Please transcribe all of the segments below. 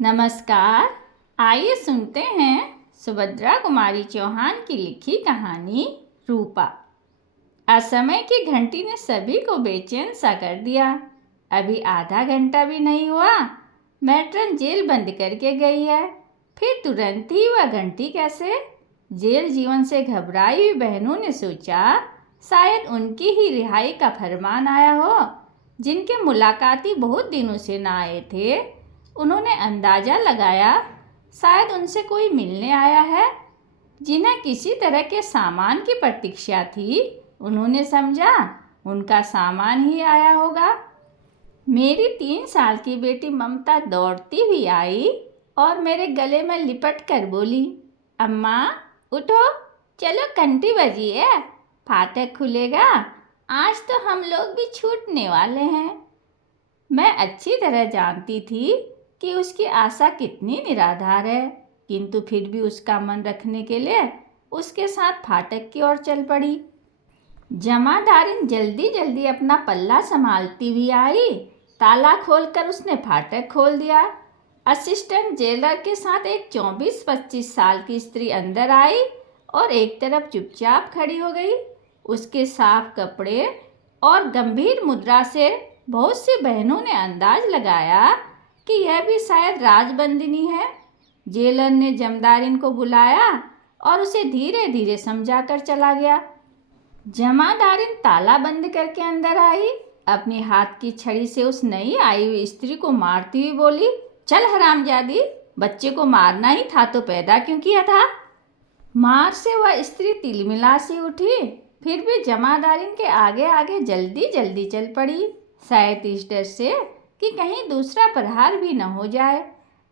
नमस्कार। आइए सुनते हैं सुभद्रा कुमारी चौहान की लिखी कहानी रूपा। असमय की घंटी ने सभी को बेचैन सा कर दिया। अभी आधा घंटा भी नहीं हुआ, मैट्रन जेल बंद करके गई है, फिर तुरंत ही वह घंटी कैसे? जेल जीवन से घबराई हुई बहनों ने सोचा शायद उनकी ही रिहाई का फरमान आया हो। जिनके मुलाकाती बहुत दिनों से ना आए थे, उन्होंने अंदाज़ा लगाया शायद उनसे कोई मिलने आया है। जिन्हें किसी तरह के सामान की प्रतीक्षा थी, उन्होंने समझा उनका सामान ही आया होगा। मेरी 3 साल की बेटी ममता दौड़ती हुई आई और मेरे गले में लिपट कर बोली, अम्मा उठो, चलो घंटी बजी है, फाटक खुलेगा, आज तो हम लोग भी छूटने वाले हैं। मैं अच्छी तरह जानती थी कि उसकी आशा कितनी निराधार है, किंतु फिर भी उसका मन रखने के लिए उसके साथ फाटक की ओर चल पड़ी। जमादारिन जल्दी जल्दी अपना पल्ला संभालती हुई आई। ताला खोलकर उसने फाटक खोल दिया। असिस्टेंट जेलर के साथ एक 24-25 साल की स्त्री अंदर आई और एक तरफ चुपचाप खड़ी हो गई। उसके साफ कपड़े और गंभीर मुद्रा से बहुत सी बहनों ने अंदाज लगाया कि यह भी शायद राजबंदिनी है। जेलर ने जमदारिन को बुलाया और उसे धीरे धीरे समझाकर चला गया। जमादारिन ताला बंद करके अंदर आई। अपनी हाथ की छड़ी से उस नई आई हुई स्त्री को मारती हुई बोली, चल हरामजादी, बच्चे को मारना ही था तो पैदा क्यों किया था? मार से वह स्त्री तिलमिला सी उठी, फिर भी जमादारिन के आगे आगे जल्दी जल्दी चल पड़ी, शायद इस डर से कि कहीं दूसरा प्रहार भी न हो जाए।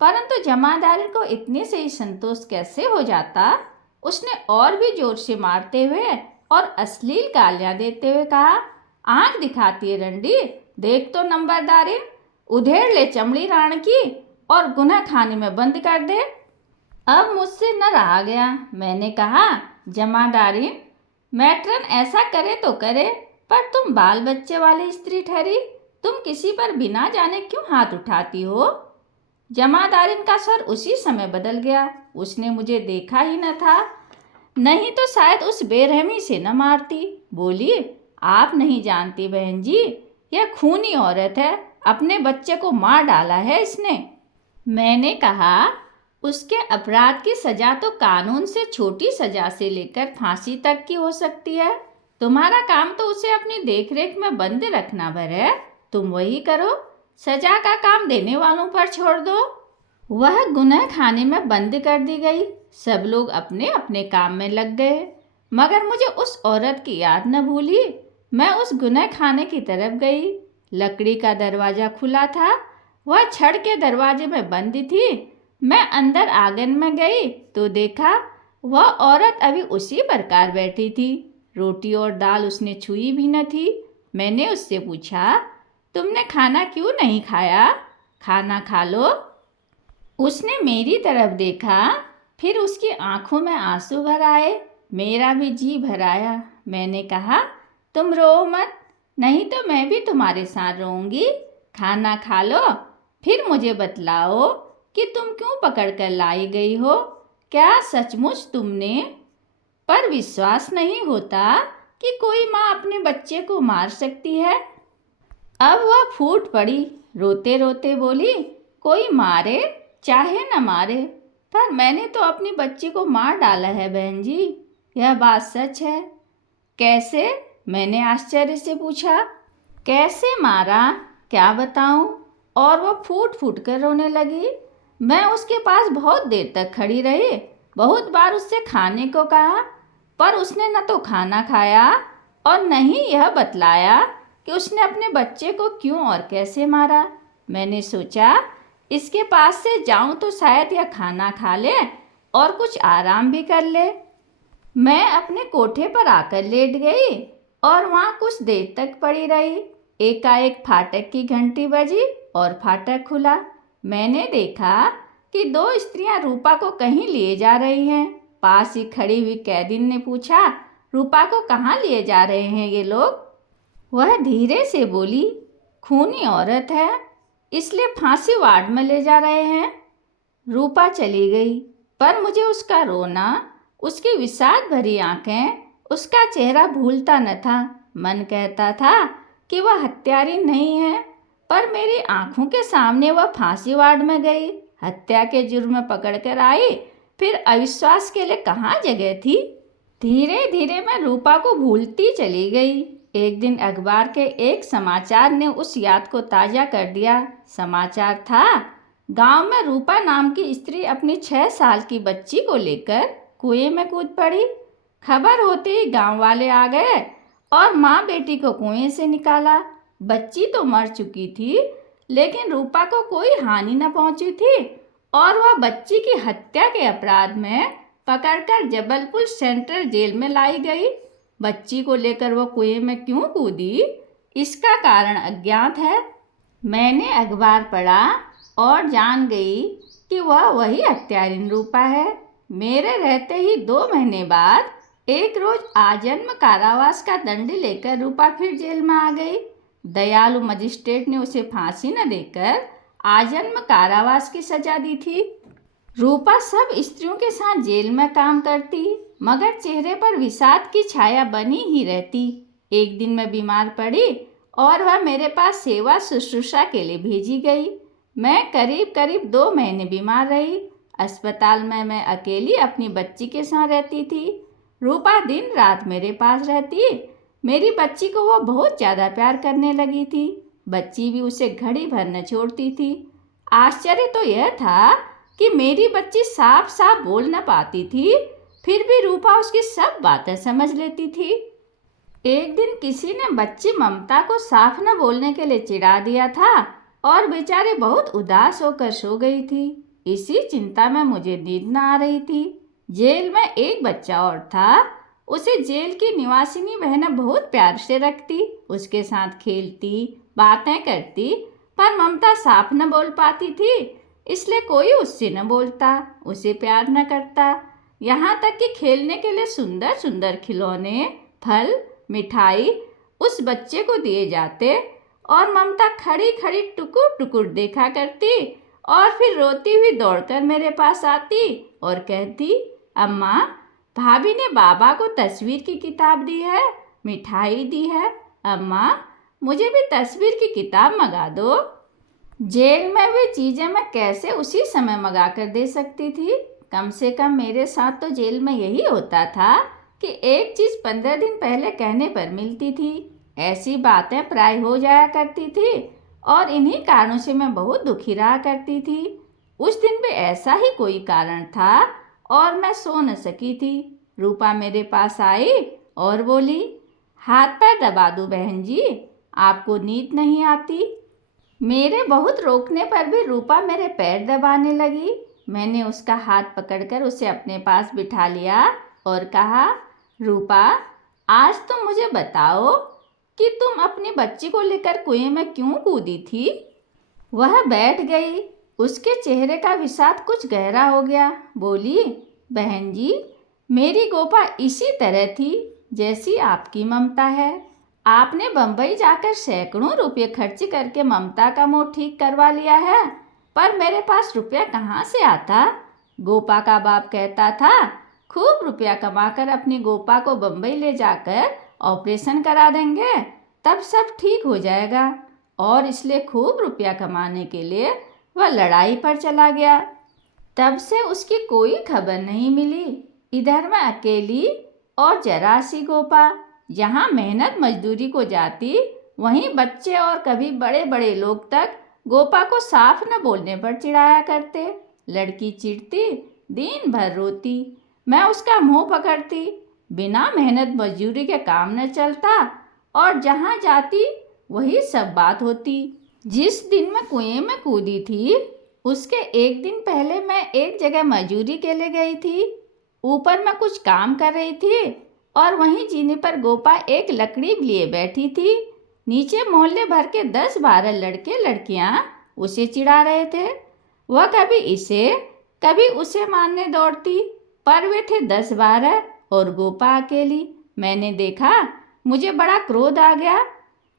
परंतु जमादारिन को इतने से ही संतोष कैसे हो जाता? उसने और भी जोर से मारते हुए और अश्लील गालियां देते हुए कहा, आंख दिखाती है रंडी, देख तो नंबरदारिन, उधेड़ ले चमड़ी राण की और गुनह खाने में बंद कर दे। अब मुझसे न रहा गया। मैंने कहा, जमादारिन, मैट्रन ऐसा करे तो करे, पर तुम बाल बच्चे वाली स्त्री ठहरी, तुम किसी पर बिना जाने क्यों हाथ उठाती हो? जमादारिन का स्वर उसी समय बदल गया। उसने मुझे देखा ही न था, नहीं तो शायद उस बेरहमी से न मारती। बोली, आप नहीं जानती बहन जी, यह खूनी औरत है, अपने बच्चे को मार डाला है इसने। मैंने कहा, उसके अपराध की सजा तो कानून से छोटी सजा से लेकर फांसी तक की हो सकती है। तुम्हारा काम तो उसे अपनी देखरेख में बंद रखना भर है, तुम वही करो, सजा का काम देने वालों पर छोड़ दो। वह गुनह खाने में बंद कर दी गई। सब लोग अपने अपने काम में लग गए, मगर मुझे उस औरत की याद न भूली। मैं उस गुनह खाने की तरफ गई। लकड़ी का दरवाज़ा खुला था, वह छड़ के दरवाजे में बंद थी। मैं अंदर आंगन में गई तो देखा वह औरत अभी उसी प्रकार बैठी थी। रोटी और दाल उसने छुई भी न थी। मैंने उससे पूछा, तुमने खाना क्यों नहीं खाया? खाना खा लो। उसने मेरी तरफ देखा, फिर उसकी आंखों में आंसू भर आए। मेरा भी जी भर आया। मैंने कहा, तुम रो मत, नहीं तो मैं भी तुम्हारे साथ रोऊंगी। खाना खा लो, फिर मुझे बतलाओ कि तुम क्यों पकड़ कर लाई गई हो। क्या सचमुच तुमने? पर विश्वास नहीं होता कि कोई माँ अपने बच्चे को मार सकती है। अब वह फूट पड़ी, रोते रोते बोली, कोई मारे चाहे न मारे, पर मैंने तो अपनी बच्ची को मार डाला है बहन जी, यह बात सच है। कैसे? मैंने आश्चर्य से पूछा। कैसे मारा, क्या बताऊं? और वह फूट फूट कर रोने लगी। मैं उसके पास बहुत देर तक खड़ी रही, बहुत बार उससे खाने को कहा, पर उसने न तो खाना खाया और न ही यह बतलाया कि उसने अपने बच्चे को क्यों और कैसे मारा। मैंने सोचा इसके पास से जाऊं तो शायद यह खाना खा ले और कुछ आराम भी कर ले। मैं अपने कोठे पर आकर लेट गई और वहाँ कुछ देर तक पड़ी रही। एकाएक फाटक की घंटी बजी और फाटक खुला। मैंने देखा कि 2 स्त्रियां रूपा को कहीं लिए जा रही हैं। पास ही खड़ी हुई कैदिन ने पूछा, रूपा को कहाँ लिए जा रहे हैं ये लोग? वह धीरे से बोली, खूनी औरत है, इसलिए फांसी वार्ड में ले जा रहे हैं। रूपा चली गई, पर मुझे उसका रोना, उसकी विषाद भरी आंखें, उसका चेहरा भूलता न था। मन कहता था कि वह हत्यारी नहीं है, पर मेरी आंखों के सामने वह फांसी वार्ड में गई, हत्या के जुर्म में पकड़ कर आई। फिर अविश्वास के लिए कहाँ जगह थी। धीरे धीरे मैं रूपा को भूलती चली गई। एक दिन अखबार के एक समाचार ने उस याद को ताज़ा कर दिया। समाचार था, गांव में रूपा नाम की स्त्री अपनी 6 साल की बच्ची को लेकर कुएं में कूद पड़ी। खबर होते ही गांव वाले आ गए और माँ बेटी को कुएं से निकाला। बच्ची तो मर चुकी थी, लेकिन रूपा को कोई हानि न पहुंची थी और वह बच्ची की हत्या के अपराध में पकड़कर जबलपुर सेंट्रल जेल में लाई गई। बच्ची को लेकर वो कुएं में क्यों कूदी, इसका कारण अज्ञात है। मैंने अखबार पढ़ा और जान गई कि वह वही हत्यारिन रूपा है। मेरे रहते ही 2 महीने बाद एक रोज आजन्म कारावास का दंड लेकर रूपा फिर जेल में आ गई। दयालु मजिस्ट्रेट ने उसे फांसी न देकर आजन्म कारावास की सजा दी थी। रूपा सब स्त्रियों के साथ जेल में काम करती, मगर चेहरे पर विषाद की छाया बनी ही रहती। एक दिन मैं बीमार पड़ी और वह मेरे पास सेवा शुश्रूषा के लिए भेजी गई। मैं करीब करीब 2 महीने बीमार रही। अस्पताल में मैं अकेली अपनी बच्ची के साथ रहती थी। रूपा दिन रात मेरे पास रहती। मेरी बच्ची को वो बहुत ज़्यादा प्यार करने लगी थी। बच्ची भी उसे घड़ी भर न छोड़ती थी। आश्चर्य तो यह था कि मेरी बच्ची साफ साफ बोल न पाती थी, फिर भी रूपा उसकी सब बातें समझ लेती थी। एक दिन किसी ने बच्ची ममता को साफ न बोलने के लिए चिढ़ा दिया था और बेचारी बहुत उदास होकर सो गई थी। इसी चिंता में मुझे नींद न आ रही थी। जेल में एक बच्चा और था। उसे जेल की निवासिनी बहनें बहुत प्यार से रखती, उसके साथ खेलती, बातें करती, पर ममता साफ न बोल पाती थी, इसलिए कोई उससे न बोलता, उसे प्यार न करता। यहाँ तक कि खेलने के लिए सुंदर सुंदर खिलौने, फल, मिठाई उस बच्चे को दिए जाते और ममता खड़ी खड़ी टुकुर टुकुर देखा करती और फिर रोती हुई दौड़कर मेरे पास आती और कहती, अम्मा, भाभी ने बाबा को तस्वीर की किताब दी है, मिठाई दी है, अम्मा मुझे भी तस्वीर की किताब मंगा दो। जेल में भी चीज़ें मैं कैसे उसी समय मंगा कर दे सकती थी। कम से कम मेरे साथ तो जेल में यही होता था कि एक चीज़ 15 दिन पहले कहने पर मिलती थी। ऐसी बातें प्राय हो जाया करती थी और इन्हीं कारणों से मैं बहुत दुखी रहा करती थी। उस दिन भी ऐसा ही कोई कारण था और मैं सो न सकी थी। रूपा मेरे पास आई और बोली, हाथ पैर दबा दूं बहन जी, आपको नींद नहीं आती। मेरे बहुत रोकने पर भी रूपा मेरे पैर दबाने लगी। मैंने उसका हाथ पकड़कर उसे अपने पास बिठा लिया और कहा, रूपा, आज तुम मुझे बताओ कि तुम अपनी बच्ची को लेकर कुएं में क्यों कूदी थी। वह बैठ गई। उसके चेहरे का विषाद कुछ गहरा हो गया। बोली, बहन जी, मेरी गोपा इसी तरह थी जैसी आपकी ममता है। आपने बम्बई जाकर सैकड़ों रुपये खर्च करके ममता का मुंह ठीक करवा लिया है, पर मेरे पास रुपया कहाँ से आता। गोपा का बाप कहता था, खूब रुपया कमाकर अपनी गोपा को बम्बई ले जाकर ऑपरेशन करा देंगे, तब सब ठीक हो जाएगा, और इसलिए खूब रुपया कमाने के लिए वह लड़ाई पर चला गया। तब से उसकी कोई खबर नहीं मिली। इधर मैं अकेली और जरा सी गोपा, जहाँ मेहनत मजदूरी को जाती, वहीं बच्चे और कभी बड़े बड़े लोग तक गोपा को साफ न बोलने पर चिढ़ाया करते। लड़की चिढ़ती, दिन भर रोती, मैं उसका मुंह पकड़ती। बिना मेहनत मजदूरी के काम न चलता और जहाँ जाती वही सब बात होती। जिस दिन मैं कुएं में कूदी थी, उसके एक दिन पहले मैं एक जगह मजदूरी के लिए गई थी। ऊपर मैं कुछ काम कर रही थी और वहीं जीने पर गोपा एक लकड़ी लिए बैठी थी। नीचे मोहल्ले भर के 10-12 लड़के लड़कियां उसे चिढ़ा रहे थे। वह कभी इसे कभी उसे मारने दौड़ती, पर वे थे 10-12 और गोपा अकेली। मैंने देखा, मुझे बड़ा क्रोध आ गया।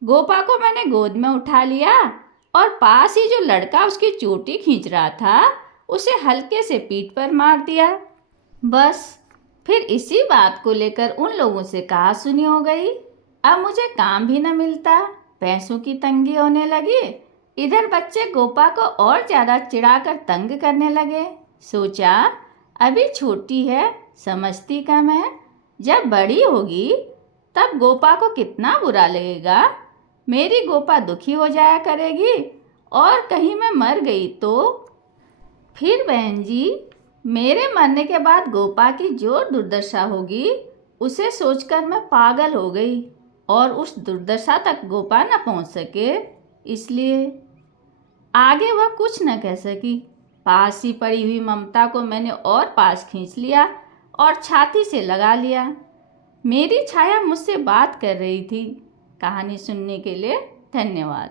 गोपा को मैंने गोद में उठा लिया और पास ही जो लड़का उसकी चोटी खींच रहा था उसे हल्के से पीठ पर मार दिया। बस फिर इसी बात को लेकर उन लोगों से कहा सुनी हो गई। अब मुझे काम भी न मिलता, पैसों की तंगी होने लगी। इधर बच्चे गोपा को और ज़्यादा चिढ़ाकर तंग करने लगे। सोचा अभी छोटी है, समझती कम है, जब बड़ी होगी तब गोपा को कितना बुरा लगेगा। मेरी गोपा दुखी हो जाया करेगी और कहीं मैं मर गई तो। फिर बहन जी, मेरे मरने के बाद गोपा की जो दुर्दशा होगी उसे सोचकर मैं पागल हो गई और उस दुर्दशा तक गोपा न पहुंच सके, इसलिए आगे वह कुछ न कह सकी। पास ही पड़ी हुई ममता को मैंने और पास खींच लिया और छाती से लगा लिया। मेरी छाया मुझसे बात कर रही थी। कहानी सुनने के लिए धन्यवाद।